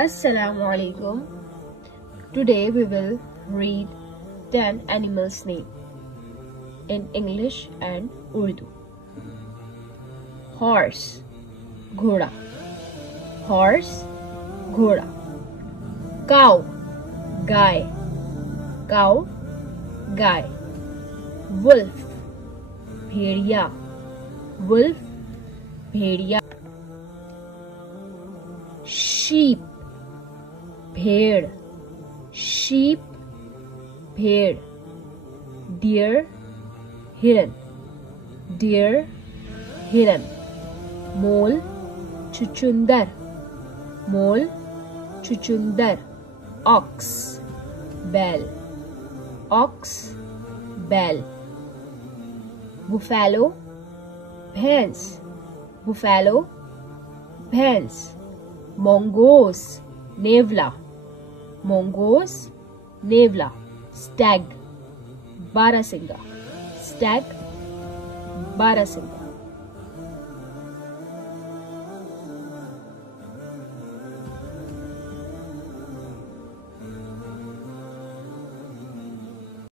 Assalamu alaikum. Today we will read 10 animals' name in English and Urdu. Horse, ghoda. Horse, ghoda. Cow, guy. Cow, guy. Wolf, bhediya. Wolf, bhediya. Sheep, भेड़. Sheep, भेड़. Deer, हिरन. Deer, हिरन. मोल, चुचुंदर. मोल, चुचुंदर. Ox, बैल. Ox, बैल. Buffalo, भैंस. Buffalo, भैंस. Mongoose, नेवला. Mongoose, नेवला. Stag, बारहसिंगा. Stag, बारहसिंगा.